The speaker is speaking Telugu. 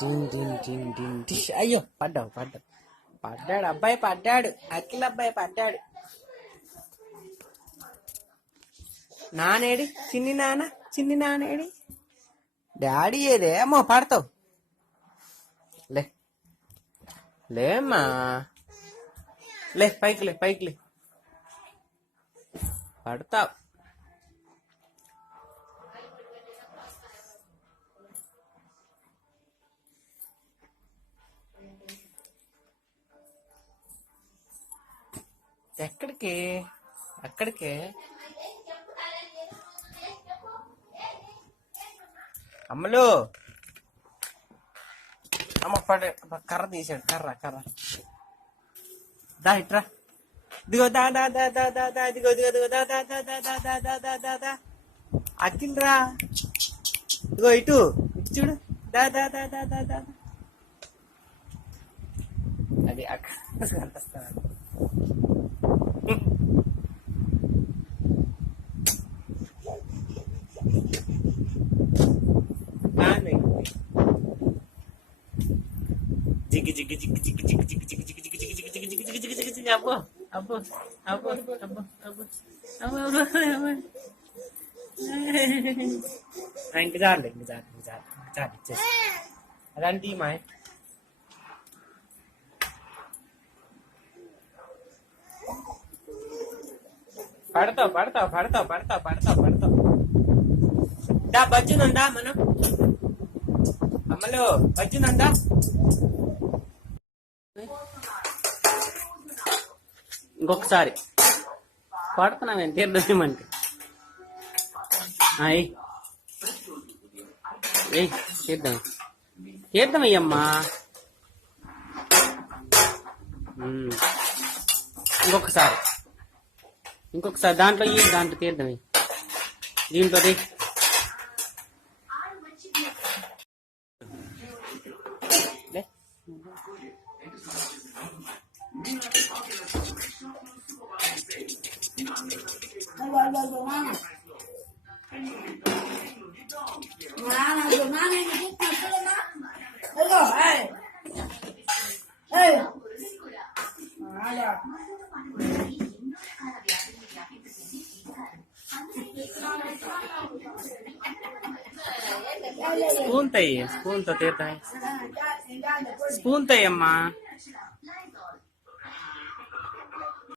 డింగ్ డింగ్ డింగ్ డింగ్ డిష్. అయ్యో పడ్డావు పడ్డావు. పడ్డాడు అబ్బాయి పడ్డాడు. అఖిల్ అబ్బాయి పడ్డాడు. నానేడి చిన్ని నానేడి. డాడీ ఏదేమో పడతావు. లే లేమ్మా లే పైకి లే పడతావు. ఎక్కడికి అక్కడికే. అమ్మలు అమ్మ పడే కర్ర తీసాడు. కర్ర దా ఇట్రా. ఇదిగో దా దా దా దా దా దా ఇదిగో దా దా దా దా దా దా దా దా దా దా అఖిల్ రా. ఇదిగో ఇటు చూడు. దా దా దా దా దా దా. అది అక్కడ కనిపిస్తాను. జిగ్గి జిగ్గి జిగ్గి జిగ్గి జిగ్గి జిగ్గి జిగ్గి జిగ్గి జిగ్గి జిగ్గి జిగ్గి జిగ్గి జిగ్గి జిగ్గి జిగ్గి అబ్బో అబ్బో అబ్బో అబ్బో అబ్బో అబ్బో అబ్బో. ఇంక చాలు ఇచ్చేసి అదంటే మాయ. పడతావు. దా బజ్జునందా మనం. అమ్మలో బజ్జునందా. ఇంకొకసారి పడుతున్నాం తీర్థమంటే. తీర్థం అయ్యమ్మా. ఇంకొకసారి దాంట్లో తీర్థం దీంట్లో స్పూన్ తో తీర్థం. స్పూన్ తో అమ్మా.